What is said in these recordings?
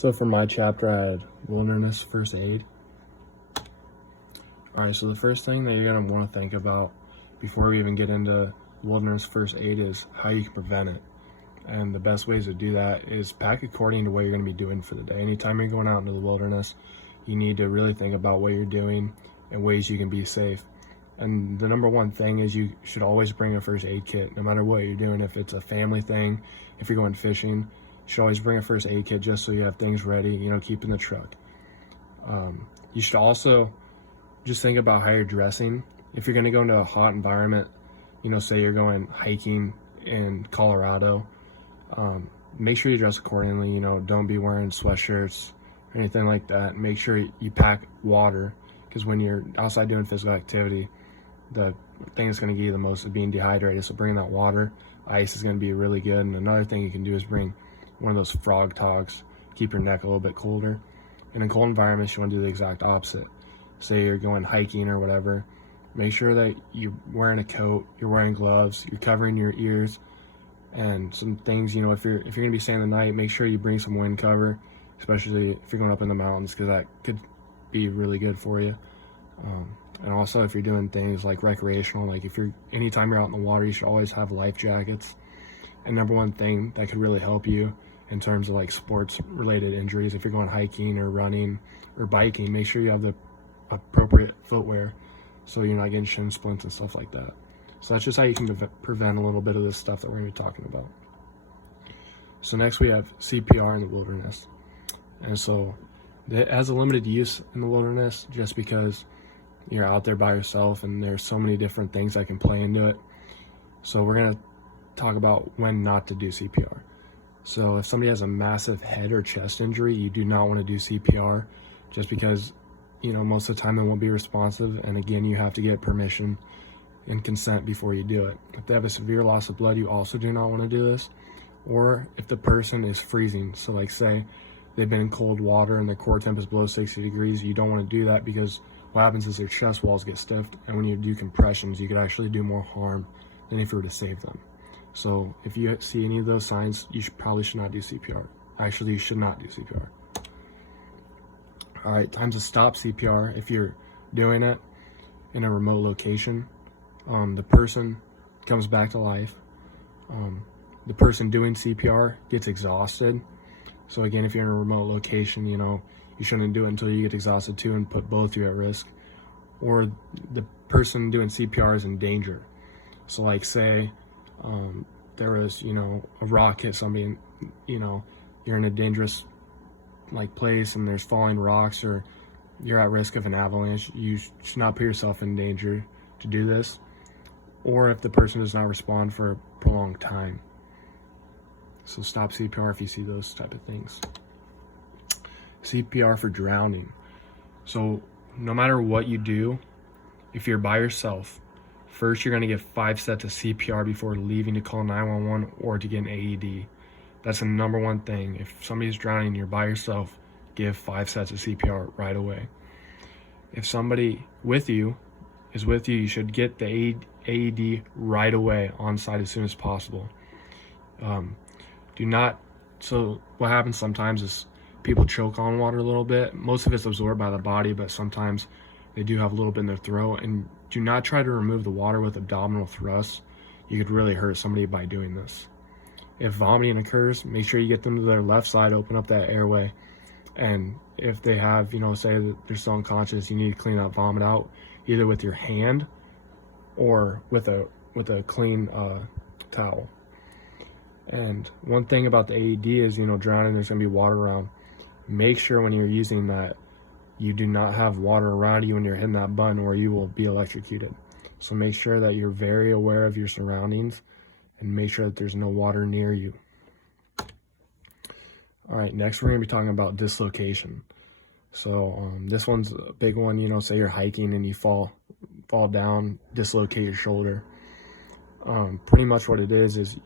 So for my chapter, I had wilderness first aid. All right, so the first thing that you're gonna want to think about before we even get into wilderness first aid is how you can prevent it. And the best ways to do that is pack according to what you're gonna be doing for the day. Anytime you're going out into the wilderness, you need to really think about what you're doing and ways you can be safe. And the number one thing is you should always bring a first aid kit, no matter what you're doing. If it's a family thing, if you're going fishing, you should always bring a first aid kit just so you have things ready, keep in the truck. You should also just think about how you're dressing. If you're gonna go into a hot environment, say you're going hiking in Colorado, make sure you dress accordingly. Don't be wearing sweatshirts or anything like that. Make sure you pack water, because when you're outside doing physical activity, the thing that's going to get you the most is being dehydrated. So bringing that water, ice is going to be really good. And another thing you can do is bring one of those frog togs, keep your neck a little bit colder. And in cold environments, you want to do the exact opposite. Say you're going hiking or whatever, make sure that you're wearing a coat, you're wearing gloves, you're covering your ears, and some things, if you're going to be staying the night, make sure you bring some wind cover, especially if you're going up in the mountains, because that could be really good for you. And also if you're doing things like recreational, like anytime you're out in the water, you should always have life jackets. And number one thing that could really help you in terms of like sports related injuries, if you're going hiking or running or biking, make sure you have the appropriate footwear so you're not getting shin splints and stuff like that. So that's just how you can prevent a little bit of this stuff that we're going to be talking about. So next we have CPR in the wilderness. And so it has a limited use in the wilderness just because you're out there by yourself and there's so many different things that can play into it. So we're going to talk about when not to do CPR. So if somebody has a massive head or chest injury, you do not want to do CPR just because, most of the time they won't be responsive. And again, you have to get permission and consent before you do it. If they have a severe loss of blood, you also do not want to do this. Or if the person is freezing, so like say they've been in cold water and their core temp is below 60 degrees, you don't want to do that because what happens is their chest walls get stiff, and when you do compressions, you could actually do more harm than if you were to save them. So if you see any of those signs, you probably should not do CPR. Actually, you should not do CPR. All right, time to stop CPR. If you're doing it in a remote location, the person comes back to life. The person doing CPR gets exhausted. So again, if you're in a remote location, you shouldn't do it until you get exhausted too and put both of you at risk. Or the person doing CPR is in danger. So like say there was, a rock hit somebody and, you're in a dangerous place and there's falling rocks, or you're at risk of an avalanche, you should not put yourself in danger to do this. Or if the person does not respond for a prolonged time. So stop CPR if you see those type of things. CPR for drowning. So no matter what you do, if you're by yourself, first you're going to get 5 sets of CPR before leaving to call 911 or to get an AED. That's the number one thing. If somebody's drowning and you're by yourself, give 5 sets of CPR right away. If somebody is with you, you should get the AED right away on site as soon as possible. So what happens sometimes is people choke on water a little bit. Most of it's absorbed by the body, but sometimes they do have a little bit in their throat. And do not try to remove the water with abdominal thrusts. You could really hurt somebody by doing this. If vomiting occurs, make sure you get them to their left side, open up that airway. And if they have, say that they're still unconscious, you need to clean that vomit out either with your hand or with a clean towel. And one thing about the AED is, drowning, there's going to be water around. Make sure when you're using that, you do not have water around you when you're hitting that button, or you will be electrocuted. So make sure that you're very aware of your surroundings and make sure that there's no water near you. All right, next we're going to be talking about dislocation. So this one's a big one. Say you're hiking and you fall down, dislocate your shoulder. Pretty much what it is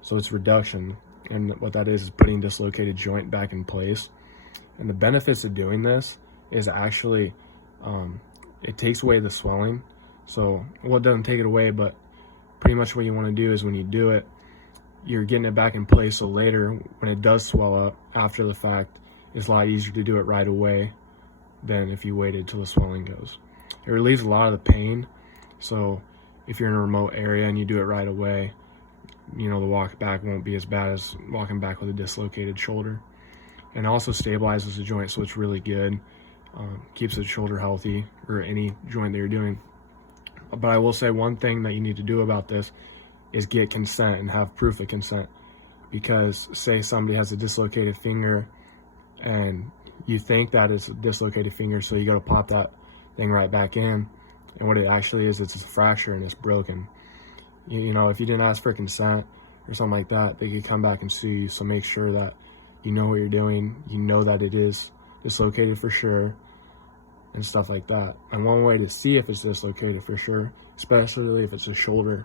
so it's reduction, and what that is putting dislocated joint back in place. And the benefits of doing this is actually it takes away the swelling. So it doesn't take it away, but pretty much what you want to do is when you do it, you're getting it back in place, so later when it does swell up after the fact, it's a lot easier to do it right away than if you waited till the swelling goes. It relieves a lot of the pain, so if you're in a remote area and you do it right away, you know, the walk back won't be as bad as walking back with a dislocated shoulder. And also stabilizes the joint, so it's really good. Keeps the shoulder healthy, or any joint that you're doing. But I will say one thing that you need to do about this is get consent and have proof of consent. Because say somebody has a dislocated finger and you think that it's a dislocated finger, so you got to pop that thing right back in, and what it actually is, it's a fracture and it's broken. You know, if you didn't ask for consent or something like that, they could come back and sue you. So make sure that you know what you're doing, you know that it is dislocated for sure, and stuff like that. And one way to see if it's dislocated for sure, especially if it's a shoulder,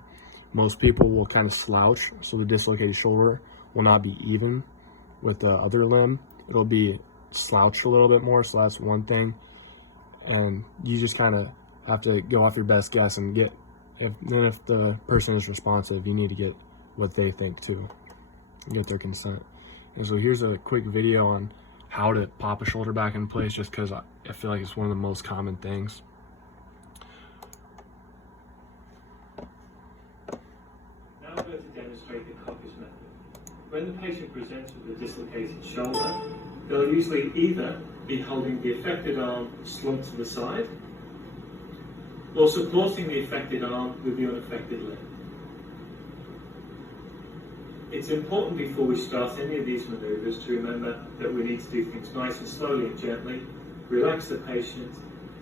most people will kind of slouch, so the dislocated shoulder will not be even with the other limb. It'll be slouched a little bit more, so that's one thing. And you just kind of have to go off your best guess and get, if the person is responsive, you need to get what they think too, get their consent. And so here's a quick video on how to pop a shoulder back in place, just because I feel like it's one of the most common things. Now I'm going to demonstrate the Coppes method. When the patient presents with a dislocated shoulder, they'll usually either be holding the affected arm slumped to the side, or supporting the affected arm with the unaffected limb. It's important before we start any of these maneuvers to remember that we need to do things nice and slowly and gently, relax the patient,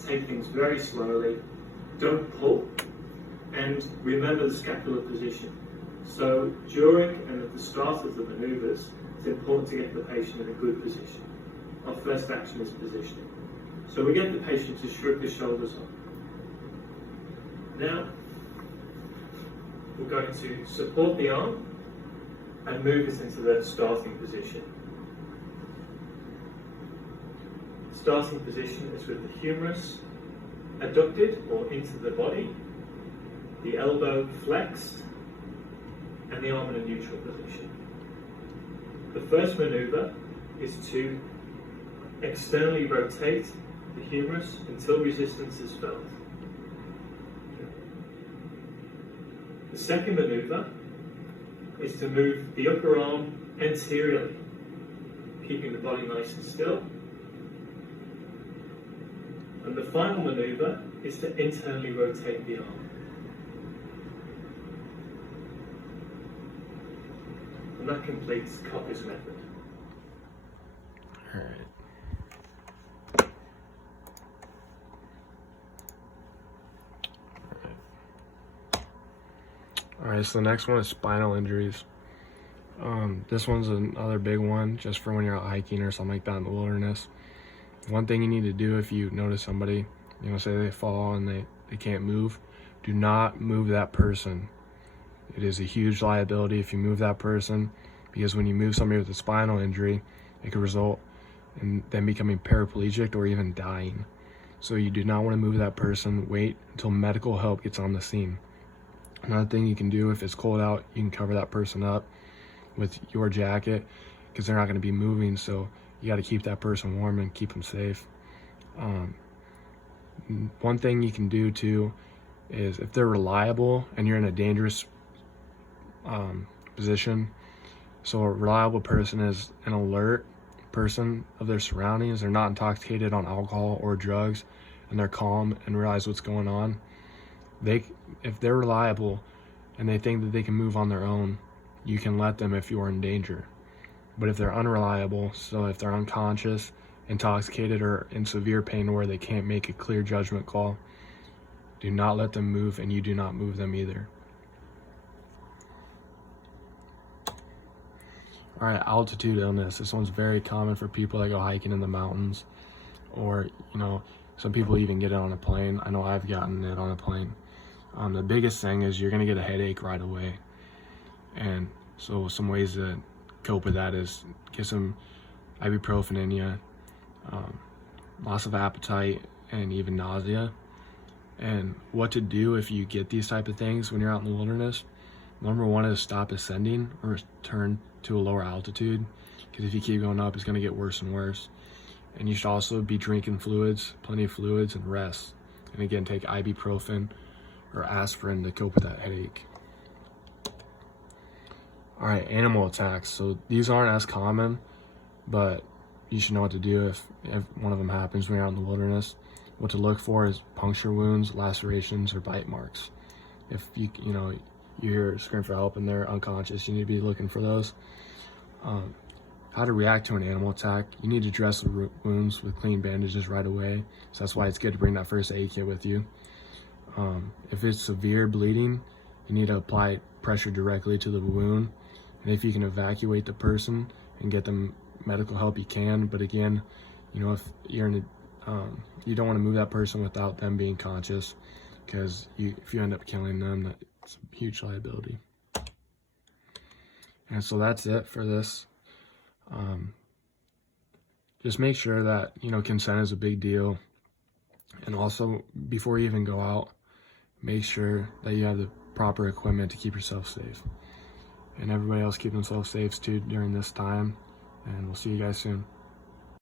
take things very slowly, don't pull, and remember the scapular position. So during and at the start of the maneuvers, it's important to get the patient in a good position. Our first action is positioning. So we get the patient to shrug the shoulders up. Now, we're going to support the arm and move it into the starting position. Starting position is with the humerus adducted or into the body, the elbow flexed, and the arm in a neutral position. The first maneuver is to externally rotate the humerus until resistance is felt. The second maneuver is to move the upper arm anteriorly, keeping the body nice and still. And the final maneuver is to internally rotate the arm. And that completes Coppes method. All right. Alright, so the next one is spinal injuries. This one's another big one, just for when you're out hiking or something like that in the wilderness. One thing you need to do if you notice somebody, say they fall and they can't move, do not move that person. It is a huge liability if you move that person, because when you move somebody with a spinal injury, it could result in them becoming paraplegic or even dying. So you do not want to move that person. Wait until medical help gets on the scene. Another thing you can do, if it's cold out, you can cover that person up with your jacket, because they're not going to be moving, so you got to keep that person warm and keep them safe. One thing you can do too is, if they're reliable and you're in a dangerous position, so a reliable person is an alert person of their surroundings, they're not intoxicated on alcohol or drugs, and they're calm and realize what's going on. If they're reliable and they think that they can move on their own, you can let them if you are in danger. But if they're unreliable, so if they're unconscious, intoxicated, or in severe pain where they can't make a clear judgment call, do not let them move, and you do not move them either. All right, altitude illness. This one's very common for people that go hiking in the mountains, or some people even get it on a plane. I know I've gotten it on a plane. The biggest thing is you're gonna get a headache right away, and so some ways to cope with that is get some ibuprofen in you, loss of appetite, and even nausea. And what to do if you get these type of things when you're out in the wilderness Number one is stop ascending or return to a lower altitude, because if you keep going up, it's going to get worse and worse. And you should also be drinking fluids, plenty of fluids, and rest. And again, take ibuprofen or aspirin to cope with that headache. All right, animal attacks. So these aren't as common, but you should know what to do if one of them happens when you're out in the wilderness. What to look for is puncture wounds, lacerations, or bite marks. If you hear scream for help and they're unconscious, you need to be looking for those. How to react to an animal attack: you need to dress the wounds with clean bandages right away. So that's why it's good to bring that first aid kit with you. If it's severe bleeding, you need to apply pressure directly to the wound. And if you can evacuate the person and get them medical help, you can. But again, if you're in you don't want to move that person without them being conscious, because if you end up killing them, that's a huge liability. And so that's it for this. Just make sure that consent is a big deal, and also before you even go out, make sure that you have the proper equipment to keep yourself safe. And everybody else keep themselves safe too during this time, and we'll see you guys soon.